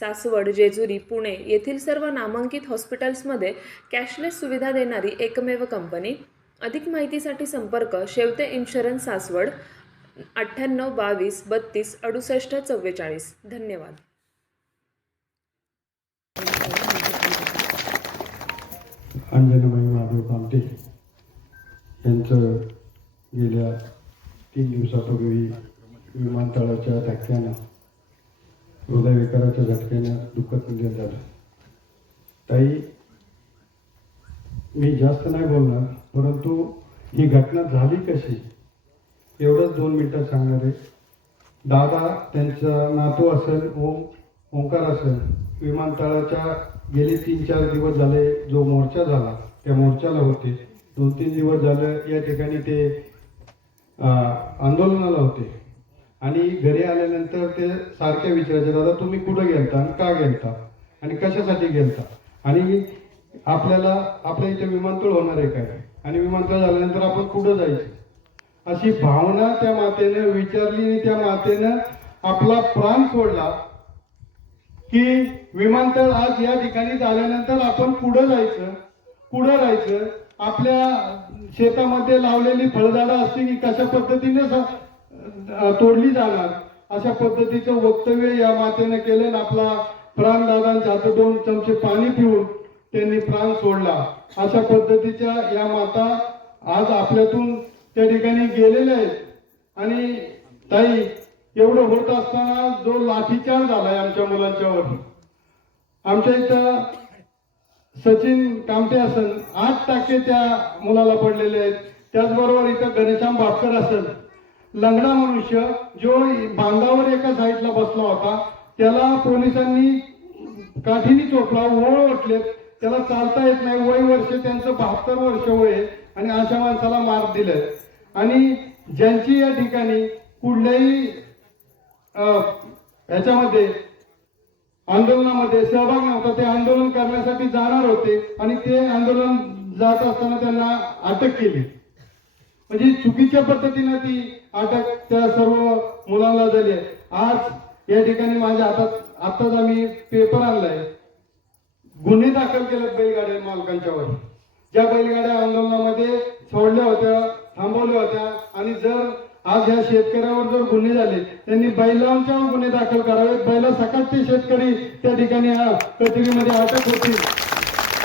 सासवड जेजुरी पुणे येथील सर्व नामांकित हॉस्पिटल्समध्ये कॅशलेस सुविधा देणारी एकमेव कंपनी. अधिक माहितीसाठी संपर्क शेवते इन्शुरन्स सासवड अठ्ठ्याण्णव बावीस बत्तीस अडुसष्ट चव्वेचाळीस. धन्यवाद. अंजनमयी माधव कामटे यांचं गेल्या तीन दिवसापूर्वी विमानतळाच्या धक्क्यानं हृदयविकाराच्या झटक्यानं दुःखद निधन झालं. ताई मी जास्त नाही बोलणार परंतु ही घटना झाली कशी? एवढंच दोन मिनटं सांगणार आहे. दादा त्यांचा नातू असेल ओम ओंकार असेल विमानतळाच्या गेले तीन चार दिवस झाले जो मोर्चा झाला त्या मोर्चाला होते. दोन तीन दिवस झालं या ठिकाणी ते आंदोलनाला होते. आणि घरी आल्यानंतर ते सारखे विचारायचे दादा तुम्ही कुठं गेलता आणि का गेलता आणि कशासाठी गेलता? आणि आपल्याला आपल्या इथे विमानतळ होणार आहे काय? आणि विमानतळ झाल्यानंतर आपण कुठं जायचं? अशी भावना त्या मातेनं विचारली आणि त्या मातेनं आपला प्राण सोडला की विमानतळ आज या ठिकाणी झाल्यानंतर आपण पुढं जायचं? पुढं राहायचं? आपल्या शेतामध्ये लावलेली फळझाडं असतील की कशा पद्धतीने तोडली जाणार. अशा पद्धतीचं वक्तव्य या मातेने केलं आणि आपला प्राणदादांच्या हातात दोन चमचे पाणी पिऊन त्यांनी प्राण सोडला. अशा पद्धतीच्या या माता आज आपल्यातून त्या ठिकाणी गेलेल्या आहेत. आणि ताई एवढं होत असताना जो लाठीचार झालाय आमच्या मुलांच्यावर आमच्या इथं सचिन कामटे असन आठ टाके त्या मुलाला पडलेले आहेत. त्याचबरोबर इथं घनश्याम भापकर असेल लंगडा मनुष्य जो बांधावर एका साईडला बसला होता त्याला पोलिसांनी काठीने चोपला ओळ ओटलेत. त्याला चालता येत नाही. वय वर्ष त्यांचं बहात्तर वर्ष वय आणि अशा माणसाला मार दिलाय. आणि ज्यांची या ठिकाणी कुठल्याही अं, ह्याच्यामध्ये आंदोलनामध्ये सहभाग नव्हता ते आंदोलन करण्यासाठी जाणार होते आणि ते आंदोलन जात असताना त्यांना अटक केली. म्हणजे चुकीच्या पद्धतीने ती अटक त्या सर्व मुलांना झाली आहे. आज या ठिकाणी माझ्या हातात आताच आम्ही पेपर आणलाय. गुन्हे दाखल केले बैलगाड्या मालकांच्यावर ज्या बैलगाड्या आंदोलनामध्ये सोडल्या होत्या थांबवल्या होत्या आणि जर आज ह्या शेतकऱ्यावर जर गुन्हे झाले त्यांनी बैलांच्या गुन्हे दाखल करावेत. बैला सकाळचे शेतकरी. त्या ठिकाणी पृथ्वीमध्ये अटक होतील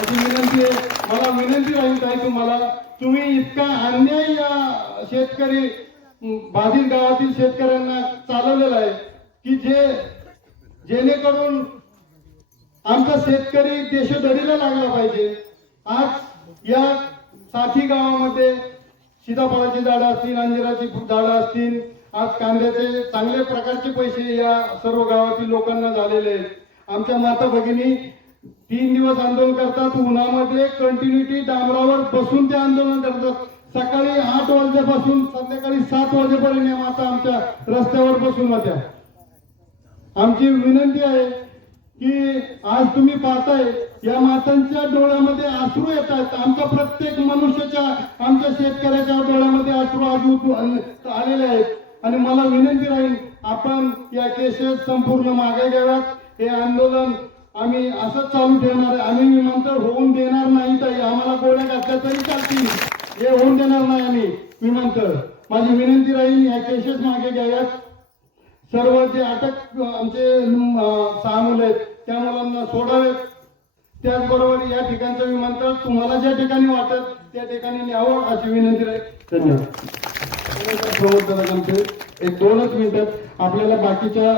अशी विनंती आहे मला विनंती राहील काय तुम्हाला तुम्ही इतका अन्याय या शेतकरी बाधित गावातील शेतकऱ्यांना चालवलेलं आहे की जे जेणेकरून आमचा शेतकरी देशोधडीला लागला पाहिजे. आज या साथी गावामध्ये सीताफळाची झाडं असतील अंजिराची झाडं असतील आज कांद्याचे चांगल्या प्रकारचे पैसे या सर्व गावातील लोकांना झालेले आहेत. आमच्या माता भगिनी तीन दिवस आंदोलन करतात उन्हामध्ये कंटिन्युटी डांबरावर बसून ते आंदोलन करतात. सकाळी आठ वाजल्यापासून संध्याकाळी सात वाजेपर्यंत या माता आमच्या रस्त्यावर बसून होत्या आमची विनंती आहे की आज तुम्ही पाहताय या मातांच्या डोळ्यामध्ये अश्रू येतात. आमच्या प्रत्येक मनुष्याच्या आमच्या शेतकऱ्याच्या डोळ्यामध्ये आश्रू आज आलेले आहेत. आणि मला विनंती राहील आपण या केसेस संपूर्ण मागे घ्याव्यात हे आंदोलन आम्ही असंच चालू ठेवणार आहे. आम्ही विमानतळ होऊन देणार नाही ताई आम्हाला गोळ्या घातल्या तरी चालतील. हे होऊन देणार नाही आम्ही. विमानतळ माझी विनंती राहील या केसेस मागे घ्याव्यात. सर्व जे अटक आमचे सहा मुलं आहेत त्या मुलांना सोडावेत. त्याचबरोबर या ठिकाणचं विमानतळ तुम्हाला ज्या ठिकाणी वाटत त्या ठिकाणी न्यावं अशी विनंती राहील. धन्यवाद. एक दोनच मिनिटात आपल्याला बाकीच्या